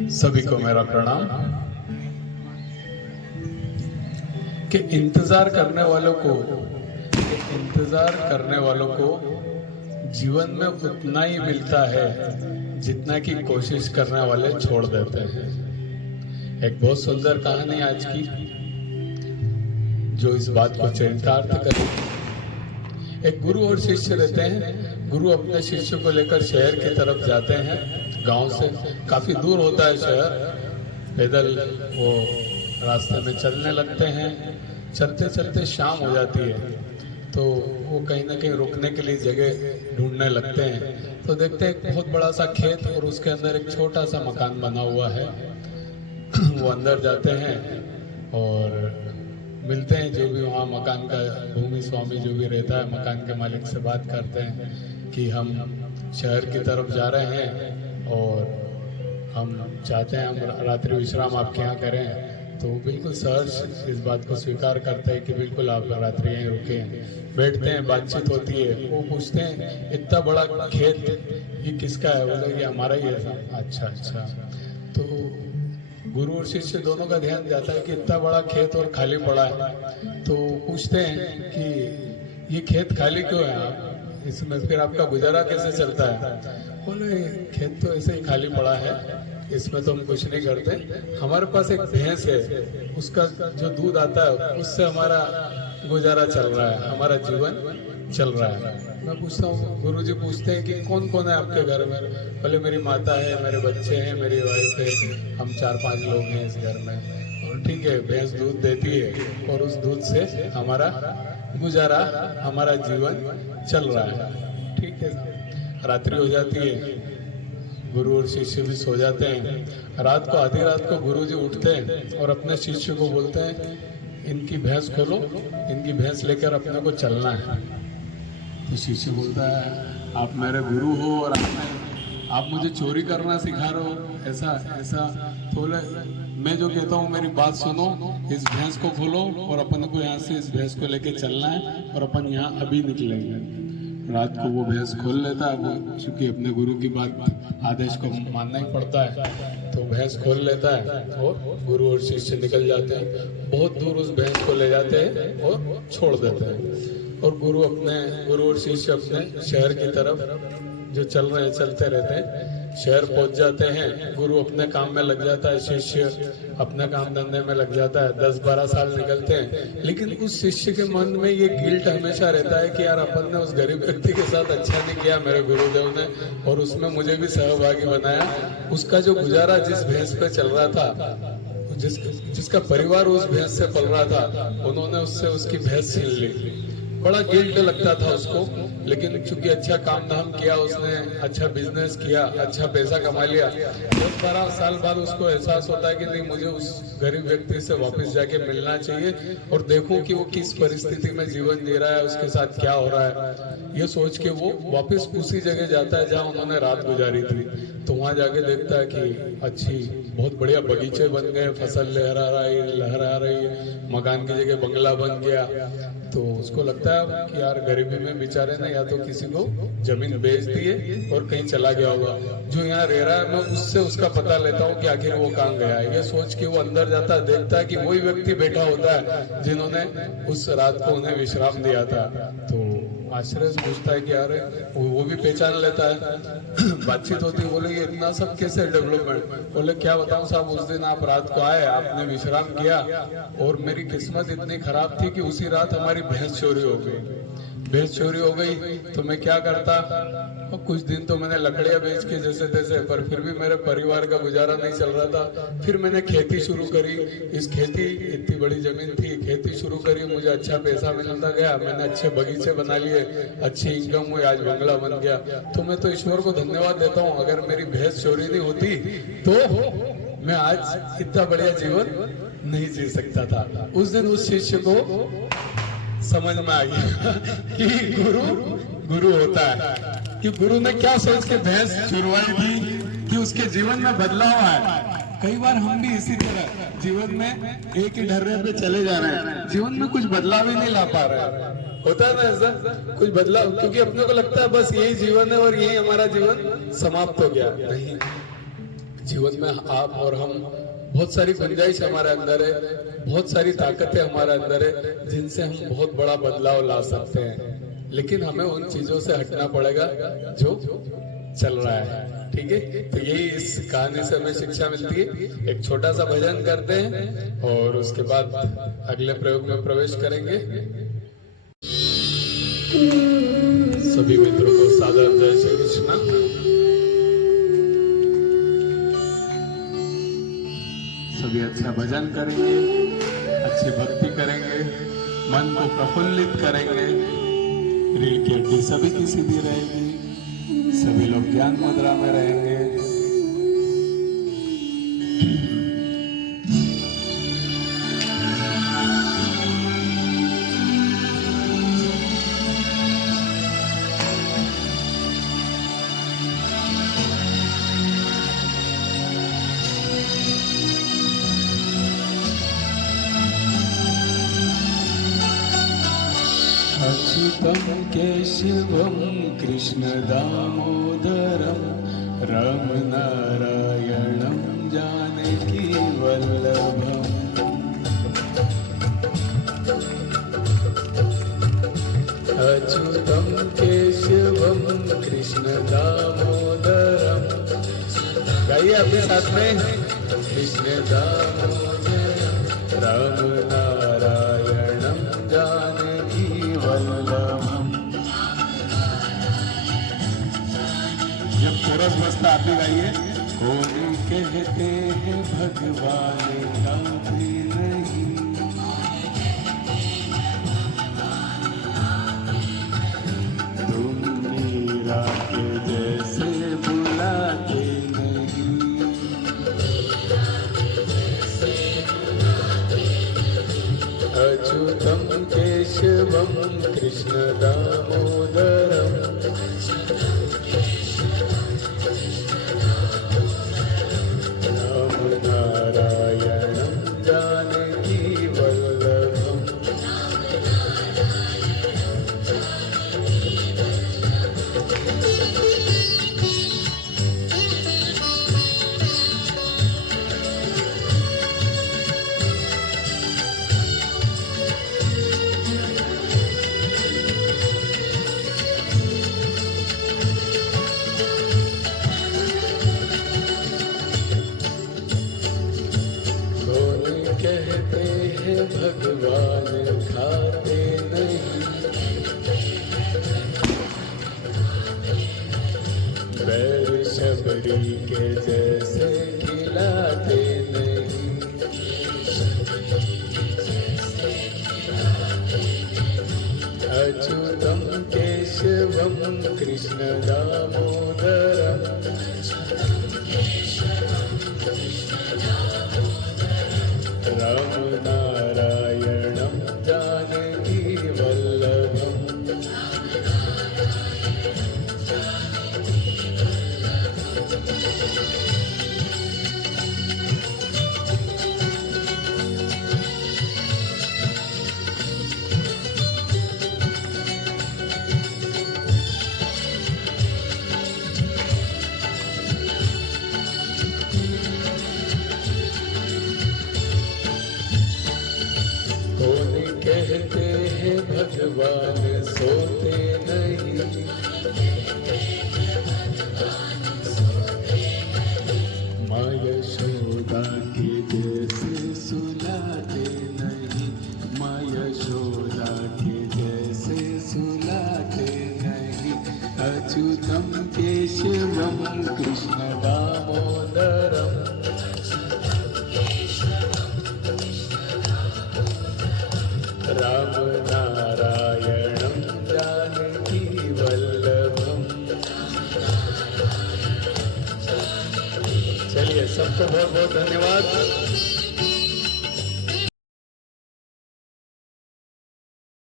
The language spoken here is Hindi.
सभी को मेरा प्रणाम। कि इंतजार करने वालों को जीवन में उतना ही मिलता है जितना कि कोशिश करने वाले छोड़ देते हैं। एक बहुत सुंदर कहानी आज की जो इस बात को चरितार्थ करे। एक गुरु और शिष्य रहते हैं। गुरु अपने शिष्य को लेकर शहर की तरफ जाते हैं। गांव से काफी दूर होता है शहर। पैदल वो रास्ते में चलने लगते हैं। चलते चलते शाम हो जाती है तो वो कहीं ना कहीं रुकने के लिए जगह ढूंढने लगते हैं। तो देखते हैं एक बहुत बड़ा सा खेत और उसके अंदर एक छोटा सा मकान बना हुआ है। वो अंदर जाते हैं और मिलते हैं जो भी वहाँ मकान का भूमि स्वामी जो भी रहता है मकान के मालिक से बात करते हैं कि हम शहर की तरफ जा रहे हैं और हम चाहते हैं हम रात्रि विश्राम आपके यहाँ करें। तो बिल्कुल सहर्ष इस बात को स्वीकार करते हैं कि बिल्कुल आप रात्रि यहीं रुके। बैठते हैं, बातचीत होती है। वो पूछते हैं इतना बड़ा खेत ये किसका है? बोले ये हमारा ही है। अच्छा अच्छा। तो गुरु और शिष्य दोनों का ध्यान जाता है कि इतना बड़ा खेत और खाली पड़ा है। तो पूछते हैं कि ये खेत खाली क्यों है? आप इसमें फिर आपका गुजारा कैसे चलता है? बोले खेत तो ऐसे ही खाली पड़ा है, इसमें तो हम कुछ नहीं करते। हमारे पास एक भैंस है, उसका जो दूध आता है उससे हमारा गुजारा चल रहा है, हमारा जीवन चल रहा है। मैं पूछता हूँ, गुरुजी पूछते हैं कि कौन कौन है आपके घर में? बोले मेरी माता है, मेरे बच्चे हैं, मेरी वाइफ है, हम 4-5 लोग हैं इस घर में। और ठीक है, भैंस दूध देती है और उस दूध से हमारा गुजारा, हमारा जीवन चल रहा है। ठीक है। रात्रि हो जाती है, गुरु और शिष्य भी सो जाते हैं। रात को आधी रात को गुरुजी उठते हैं और अपने शिष्य को बोलते हैं इनकी भैंस खोलो, इनकी भैंस लेकर अपने को चलना है। तो शिष्य बोलता है आप मेरे गुरु हो और आप मुझे चोरी करना सिखा रहे हो, ऐसा ऐसा। तो मैं जो कहता हूँ मेरी बात सुनो, इस भैंस को खोलो और अपन को यहाँ से इस भैंस को लेके चलना है और अपन यहाँ अभी निकलेंगे। रात को वो भैंस खोल लेता है। वो चूंकि अपने गुरु की बात आदेश को मानना ही पड़ता है तो भैंस खोल लेता है और गुरु और शिष्य निकल जाते हैं। बहुत दूर उस भैंस को ले जाते हैं और छोड़ देते हैं। और गुरु और शिष्य अपने शहर की तरफ जो चल रहे हैं चलते रहते हैं। शहर पहुंच जाते हैं। गुरु अपने काम में लग जाता है, शिष्य अपने काम धंधे में लग जाता है। 10-12 साल निकलते हैं, लेकिन उस शिष्य के मन में ये गिल्ट हमेशा रहता है कि यार अपन ने उस गरीब व्यक्ति के साथ अच्छा नहीं किया मेरे गुरुदेव ने, और उसमें मुझे भी सहभागी बनाया। उसका जो गुजारा जिस भैंस पे चल रहा था, जिसका परिवार उस भैंस से पल रहा था, उन्होंने उससे उसकी भैंस छीन ली। बड़ा गिल्ट लगता था उसको। लेकिन चूंकि अच्छा काम धाम किया उसने, अच्छा बिजनेस किया, अच्छा पैसा कमा लिया, 10-12 साल बाद उसको एहसास होता है कि नहीं, मुझे उस गरीब व्यक्ति से वापस जाके मिलना चाहिए और देखूं कि वो किस परिस्थिति में जीवन जी रहा है, उसके साथ क्या हो रहा है। ये सोच के वो वापस उसी जगह जाता है जहाँ उन्होंने रात गुजारी थी। तो वहां जाके देखता है कि अच्छी बहुत बढ़िया बगीचे बन गए, फसल लहरा रही, मकान की जगह बंगला बन गया। तो उसको लगता है कि यार गरीबी में बेचारे ने या तो किसी को जमीन बेच दी है और कहीं चला गया होगा। जो यहाँ रह रहा है मैं उससे उसका पता लेता हूँ कि आखिर वो कहाँ गया है। ये सोच के वो अंदर जाता है, देखता है कि वही व्यक्ति बैठा होता है जिन्होंने उस रात को उन्हें विश्राम दिया था। तो आश्चर्य से पूछता है कि यार वो भी पहचान लेता है। बातचीत होती है। बोले ये इतना सब कैसे डेवलपमेंट? बोले क्या बताऊं साहब, उस दिन आप रात को आए, आपने विश्राम किया और मेरी किस्मत इतनी खराब थी कि उसी रात हमारी भैंस चोरी हो गई। भैंस चोरी हो गई तो मैं क्या करता? और कुछ दिन तो मैंने लकड़ियां बेच के जैसे तैसे, पर फिर भी मेरे परिवार का गुजारा नहीं चल रहा था। फिर मैंने खेती शुरू करी। इस खेती, इतनी बड़ी जमीन थी, खेती शुरू करी, मुझे अच्छा पैसा मिलता गया। मैंने अच्छे बगीचे बना लिए, अच्छी इनकम हुई, आज बंगला बन गया। तो मैं तो ईश्वर को धन्यवाद देता हूँ। अगर मेरी भैंस चोरी नहीं होती तो मैं आज इतना बढ़िया जीवन नहीं जी सकता था। उस दिन उस शिष्य को समझ में आ गया कि गुरु होता है। कि गुरु ने क्या सोच के भैंस छुड़वाई थी कि उसके जीवन में बदलाव आया। कई बार हम भी इसी तरह जीवन में एक ही ढर्रे पे चले जा रहे हैं, जीवन में कुछ बदलाव ही नहीं ला पा रहे हैं। होता है ना ऐसा कुछ बदलाव, क्योंकि अपने को लगता है बस यही जीवन है और यही हमारा जीवन समाप्त हो गया। नहीं, जीवन में आप और हम बहुत सारी गुंजाइश हमारे अंदर है, बहुत सारी ताकतें हमारे अंदर है जिनसे हम बहुत बड़ा बदलाव ला सकते हैं, लेकिन हमें उन चीजों से हटना पड़ेगा जो चल रहा है। ठीक है, तो यही इस कहानी से हमें शिक्षा मिलती है। एक छोटा सा भजन करते हैं और उसके बाद अगले प्रयोग में प्रवेश करेंगे। सभी मित्रों को सादर जय श्री कृष्ण। सभी अच्छा भजन करेंगे, अच्छी भक्ति करेंगे, मन को प्रफुल्लित करेंगे, रीढ़ की हड्डी सभी की सीधी रहेगी, सभी लोग ज्ञान मुद्रा में रहेंगे। अच्युतं केशवं कृष्ण दामोदरं रामनारायणं जानकी वल्लभम्। अच्युतं केशवं कृष्ण दामोदरं, गाइए अपने साथ में, कृष्ण दामोदरं रामनारायणं जानकी वल्लभम्। जब कोरस बजता आप भी गाइए। कौन कहते हैं भगवान का भी नहीं, तुम मीरा के जैसे बुलाते नहीं। अच्युतं केशवं कृष्ण दामोदरं रामनारायणं जानकी वल्लभम्। कहते हैं भगवान खाते नहीं, बैर शबरी के जैसे खिलाते नहीं। अच्युतं केशवं कृष्ण दामोदरं रामनारायणं जानकी वल्लभम्। कहते हैं भगवान सोते नहीं, माँ यशोदा के जैसे सुलाते नहीं, माँ यशोदा के जैसे सुलाते नहीं। अच्युतं केशवं कृष्ण दामोदरं रामनारायणं जानकी वल्लभम्। चलिए, सबको बहुत बहुत धन्यवाद।